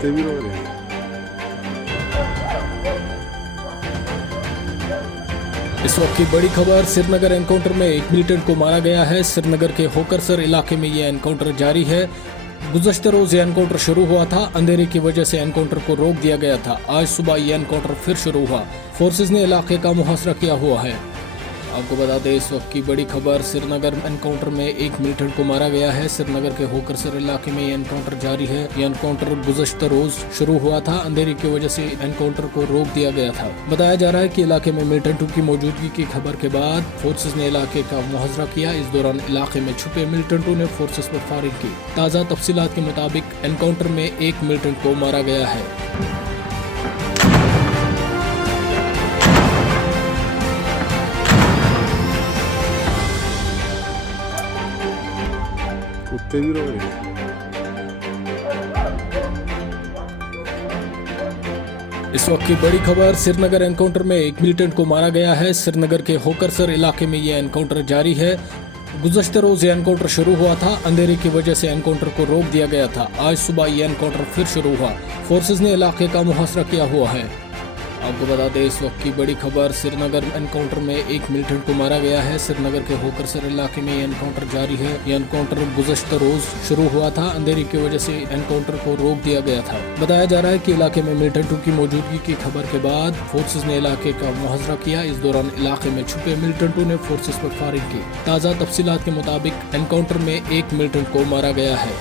कुत्ते भी रो रहे हैं। इस वक्त की बड़ी खबर, श्रीनगर एनकाउंटर में एक मिलिटेंट को मारा गया है। श्रीनगर के होकरसर इलाके में यह एनकाउंटर जारी है। गुज़श्ता रोज यह एनकाउंटर शुरू हुआ था। अंधेरे की वजह से एनकाउंटर को रोक दिया गया था। आज सुबह यह एनकाउंटर फिर शुरू हुआ। फोर्सेज ने इलाके का मुहासरा किया हुआ है। आपको बता दें, इस वक्त की बड़ी खबर, श्रीनगर एनकाउंटर में एक मिलिटेंट को मारा गया है। श्रीनगर के होकरसर इलाके में यह एनकाउंटर जारी है। यह एनकाउंटर गुज़श्ता रोज शुरू हुआ था। अंधेरे की वजह से एनकाउंटर को रोक दिया गया था। बताया जा रहा है कि इलाके में मिलिटेंटों की मौजूदगी की खबर के बाद फोर्सेज ने इलाके का मुहासरा किया। इस दौरान इलाके में छुपे मिलिटेंटों ने फोर्सेज पर फायरिंग की। ताज़ा तफसीलात के मुताबिक एनकाउंटर में एक मिलिटेंट को मारा गया है। कुत्ते भी रो रहे हैं। इस वक्त की बड़ी खबर, श्रीनगर एनकाउंटर में एक मिलिटेंट को मारा गया है। श्रीनगर के होकरसर इलाके में यह एनकाउंटर जारी है। गुज़श्ता रोज यह एनकाउंटर शुरू हुआ था। अंधेरे की वजह से एनकाउंटर को रोक दिया गया था। आज सुबह यह एनकाउंटर फिर शुरू हुआ। फोर्सेज ने इलाके का मुहासरा किया हुआ है। आपको बता दें, इस वक्त की बड़ी खबर, श्रीनगर एनकाउंटर में एक मिलिटेंट को मारा गया है। श्रीनगर के होकरसर इलाके में यह एनकाउंटर जारी है। यह एनकाउंटर गुज़श्ता रोज शुरू हुआ था। अंधेरे की वजह से एनकाउंटर को रोक दिया गया था। बताया जा रहा है कि इलाके में मिलिटेंटों की मौजूदगी की खबर के बाद फोर्सेज ने इलाके का मुहासरा किया। इस दौरान इलाके में छुपे मिलिटेंटों ने फोर्सेज पर फायरिंग की। ताज़ा तफसीलात के मुताबिक एनकाउंटर में एक मिलिटेंट को मारा गया है।